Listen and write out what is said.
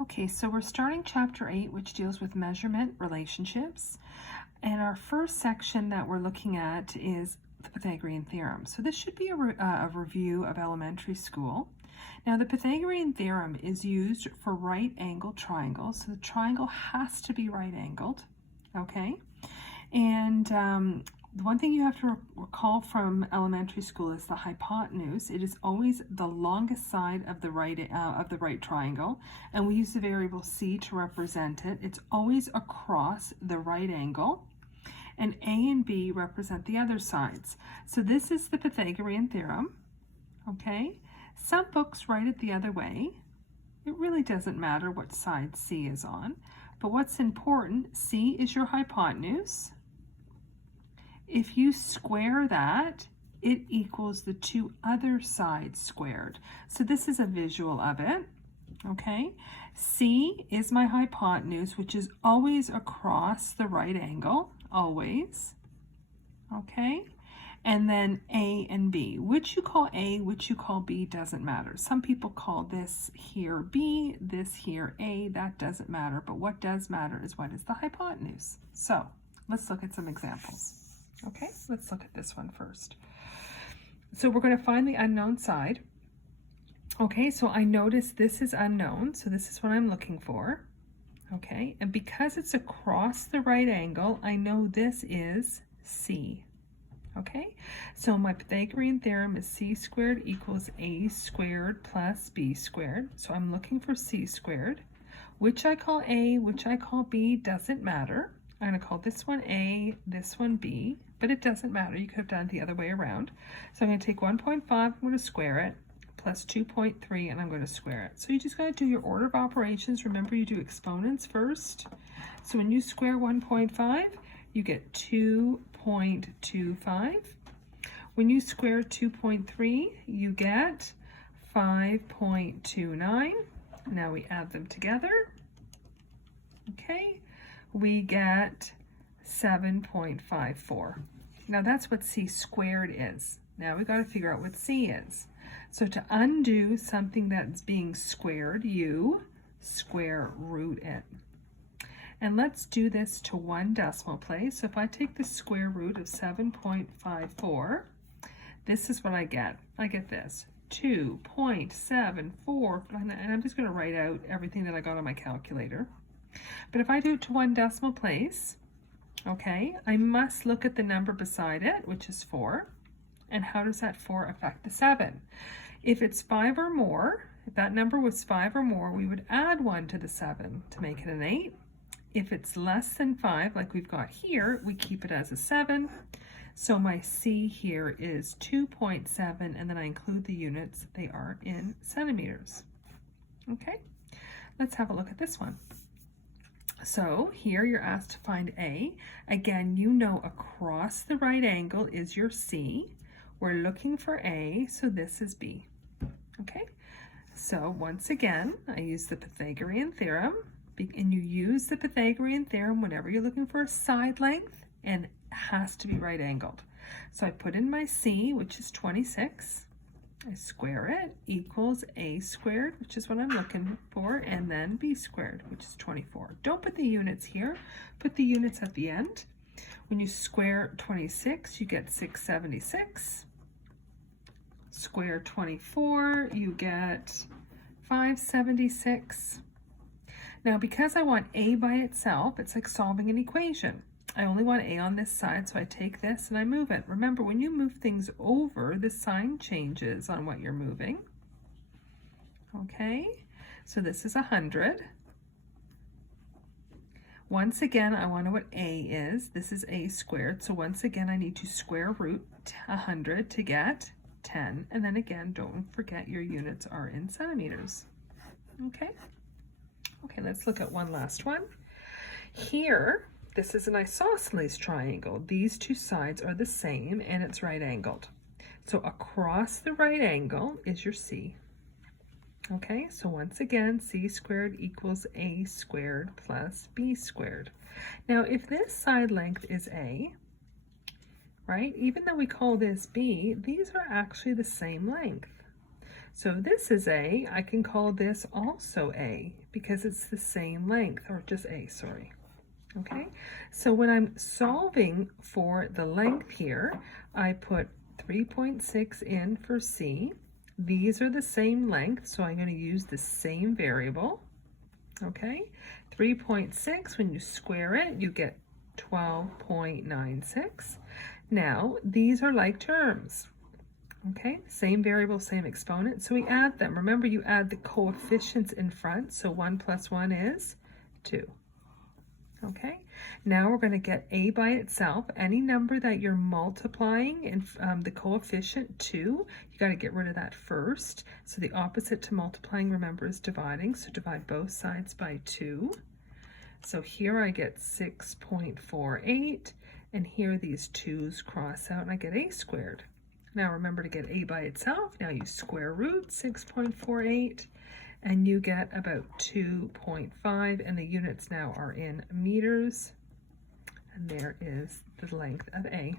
Okay, so we're starting chapter 8, which deals with measurement relationships. And our first section that we're looking at is the Pythagorean theorem. So this should be a review of elementary school. Now, the Pythagorean theorem is used for right-angled triangles. So the triangle has to be right-angled, okay? And the one thing you have to recall from elementary school is the hypotenuse. It is always the longest side of the right triangle, and we use the variable c to represent it. It's always across the right angle, and a and b represent the other sides. So this is the Pythagorean theorem, okay? Some books write it the other way. It really doesn't matter what side c is on, but what's important, c is your hypotenuse. If you square that, it equals the two other sides squared. So this is a visual of it, okay? C is my hypotenuse, which is always across the right angle, always, okay? And then A and B. Which you call A, which you call B, doesn't matter. Some people call this here B, this here A, that doesn't matter. But what does matter is what is the hypotenuse. So let's look at some examples. Okay, let's look at this one first. So we're going to find the unknown side. Okay, so I notice this is unknown, so this is what I'm looking for. Okay, and because it's across the right angle, I know this is C. Okay, so my Pythagorean theorem is c squared equals a squared plus b squared. So I'm looking for c squared, which I call a, which I call b, doesn't matter. I'm going to call this one A, this one B, but it doesn't matter. You could have done it the other way around. So I'm going to take 1.5, I'm going to square it, plus 2.3, and I'm going to square it. So you just got to do your order of operations. Remember, you do exponents first. So when you square 1.5, you get 2.25. When you square 2.3, you get 5.29. Now we add them together. Okay. We get 7.54. Now that's what c squared is. Now we got to figure out what c is. So to undo something that's being squared, you square root it. And let's do this to one decimal place. So if I take the square root of 7.54, this is what I get. I get this, 2.74, and I'm just going to write out everything that I got on my calculator. But if I do it to one decimal place, okay, I must look at the number beside it, which is 4. And how does that 4 affect the 7? If it's 5 or more, if that number was 5 or more, we would add 1 to the 7 to make it an 8. If it's less than 5, like we've got here, we keep it as a 7. So my C here is 2.7, and then I include the units. They are in centimeters. Okay, let's have a look at this one. So here you're asked to find A. Again, you know across the right angle is your C. We're looking for A, so this is B. Okay, so once again, I use the Pythagorean theorem, and you use the Pythagorean theorem whenever you're looking for a side length, and it has to be right angled. So I put in my C, which is 26. I square it, equals a squared, which is what I'm looking for, and then b squared, which is 24. Don't put the units here, put the units at the end. When you square 26, you get 676. Square 24, you get 576. Now, because I want a by itself, it's like solving an equation. I only want a on this side, so I take this and I move it. Remember, when you move things over, the sign changes on what you're moving. Okay, so this is 100. Once again, I want to know what a is. This is a squared, so once again, I need to square root 100 to get 10. And then again, don't forget your units are in centimeters. Okay, let's look at one last one. Here, this is an isosceles triangle. These two sides are the same and it's right angled. So across the right angle is your C. Okay, so once again, c squared equals a squared plus b squared. Now, if this side length is a, right, even though we call this b, these are actually the same length. So this is A. I can call this also A because it's the same length, or just A, sorry. Okay, so when I'm solving for the length here, I put 3.6 in for C. These are the same length, so I'm going to use the same variable. Okay, 3.6, when you square it, you get 12.96. Now, these are like terms. Okay, same variable, same exponent, so we add them. Remember, you add the coefficients in front, so 1 plus 1 is 2. Okay, now we're going to get A by itself. Any number that you're multiplying in the coefficient 2, you got to get rid of that first. So the opposite to multiplying, remember, is dividing. So divide both sides by 2. So here I get 6.48, and here these 2's cross out, and I get A squared. Now remember, to get A by itself, now you square root 6.48, and you get about 2.5, and the units now are in meters, and there is the length of A.